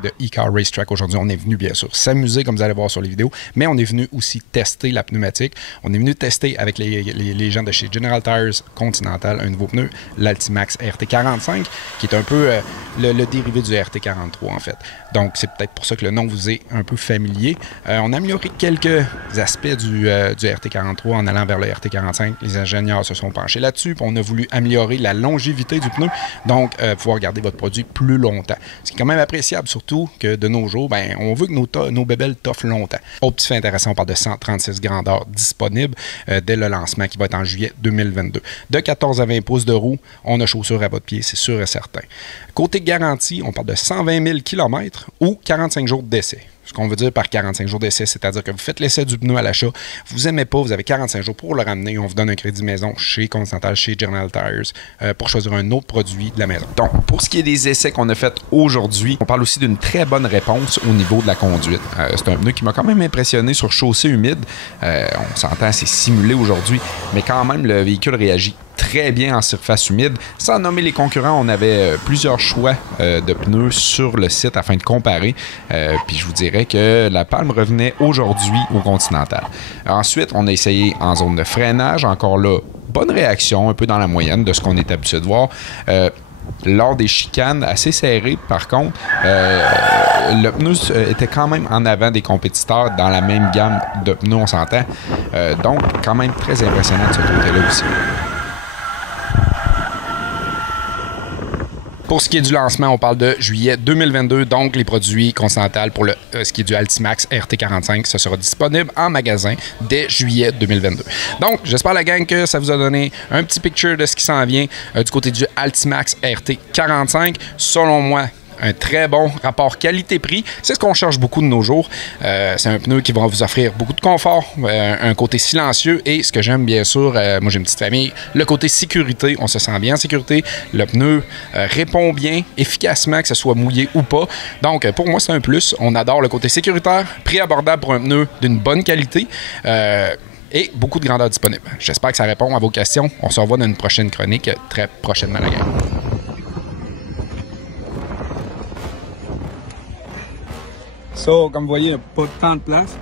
côté de E-Car Racetrack aujourd'hui. On est venu bien sûr s'amuser comme vous allez voir sur les vidéos, mais on est venu aussi tester la pneumatique. On est venu tester avec les gens de chez General Tires Continental un nouveau pneu, l'Altimax RT45, qui est un peu le dérivé du RT43 en fait. Donc c'est peut-être pour ça que le nom vous est un peu familier. On a amélioré quelques aspects du RT43 en allant vers le RT45. Les ingénieurs se sont penchés là-dessus. On a voulu améliorer la longévité du pneu, donc pouvoir garder votre produit plus longtemps. Ce qui est quand même appréciable, surtout que de nos jours, ben, on veut que nos bébelles toffent longtemps. Autre petit fait intéressant, on parle de 136 grandeurs disponibles dès le lancement qui va être en juillet 2022. De 14 à 20 pouces de roue, on a chaussures à votre pied, c'est sûr et certain. Côté garantie, on parle de 120 000 km ou 45 jours d'essai. Ce qu'on veut dire par 45 jours d'essai, c'est-à-dire que vous faites l'essai du pneu à l'achat, vous n'aimez pas, vous avez 45 jours pour le ramener, on vous donne un crédit maison chez Continental, chez General Tires, pour choisir un autre produit de la maison. Donc, pour ce qui est des essais qu'on a fait aujourd'hui, on parle aussi d'une très bonne réponse au niveau de la conduite. C'est un pneu qui m'a quand même impressionné sur chaussée humide. On s'entend, c'est simulé aujourd'hui, mais quand même, le véhicule réagit très bien en surface humide. Sans nommer les concurrents, on avait plusieurs choix de pneus sur le site afin de comparer. Puis je vous dirais que la palme revenait aujourd'hui au Continental. Ensuite, on a essayé en zone de freinage. Encore là, bonne réaction, un peu dans la moyenne de ce qu'on est habitué de voir. Lors des chicanes assez serrées, par contre, le pneu était quand même en avant des compétiteurs dans la même gamme de pneus, on s'entend. Donc, quand même très impressionnant de ce côté-là aussi. Pour ce qui est du lancement, on parle de juillet 2022, donc les produits Continental pour ce qui est du Altimax RT45, ça sera disponible en magasin dès juillet 2022. Donc, j'espère la gang que ça vous a donné un petit picture de ce qui s'en vient du côté du Altimax RT45. Selon moi, un très bon rapport qualité-prix. C'est ce qu'on cherche beaucoup de nos jours. C'est un pneu qui va vous offrir beaucoup de confort, un côté silencieux et ce que j'aime bien sûr, moi j'ai une petite famille, le côté sécurité. On se sent bien en sécurité. Le pneu répond bien, efficacement, que ce soit mouillé ou pas. Donc pour moi c'est un plus. On adore le côté sécuritaire, prix abordable pour un pneu d'une bonne qualité. Et beaucoup de grandeur disponible. J'espère que ça répond à vos questions. On se revoit dans une prochaine chronique très prochainement la gang. So, comme vous voyez, il n'y a pas tant de place.